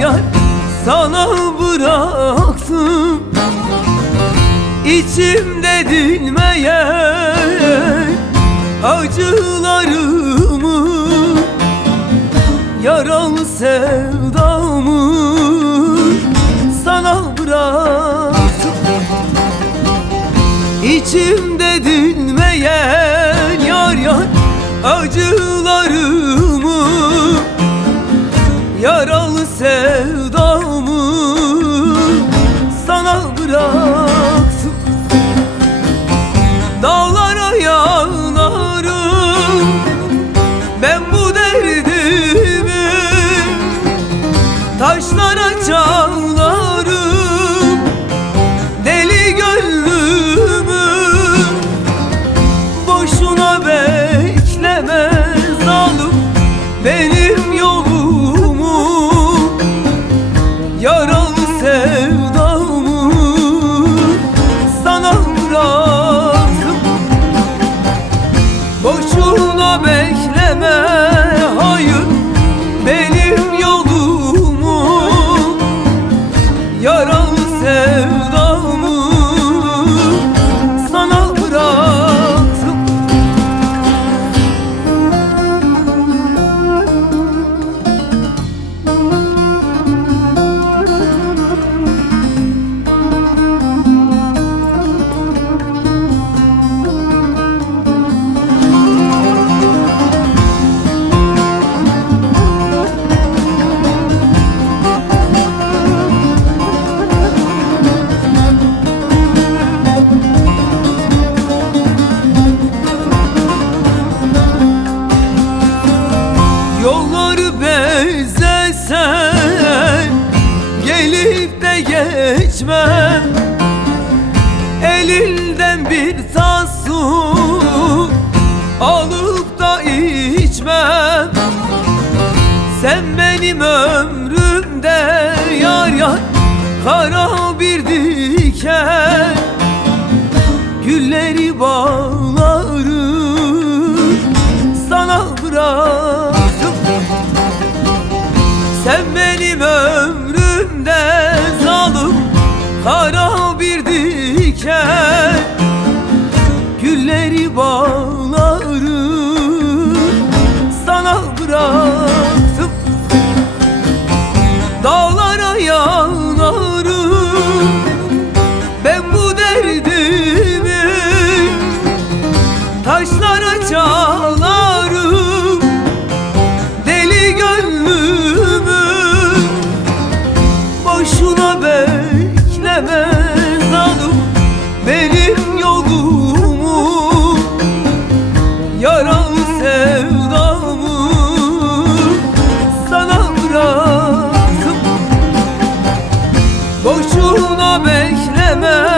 yar sana bıraktım. İçimde dinmeyen acılarımı, yaralı sevdamı sana bıraktım. İçimde dinmeyen yar acılarımı, yaralı sevdamı sana bıraktım. Dağlara yağlarım ben bu derdimi, taşlara çağlarım deli gönlümü. Boşuna bekleme zalim benim yolumu, yaralı sevdamı sana bıraktım. Boşuna bekleme, hayır benim yolumu, yaralı sevdamı sana bıraktım. Yolları bezesen gelip de geçmem, elinden bir tas su alıp da içmem. Sen benim ömrümde yar kara bir diken, gülleri bağlarım sana bırak. Sen benim ömrümde zalim kara bir diken, gülleri bağlarım sana bıraktım. Dağlara yağlarım ben bu derdimi, taşlara çağlarım deli gönlümü. Boşuna bekleme zalim benim yolumu, yaralı sevdamı sana bıraktım. Boşuna bekleme,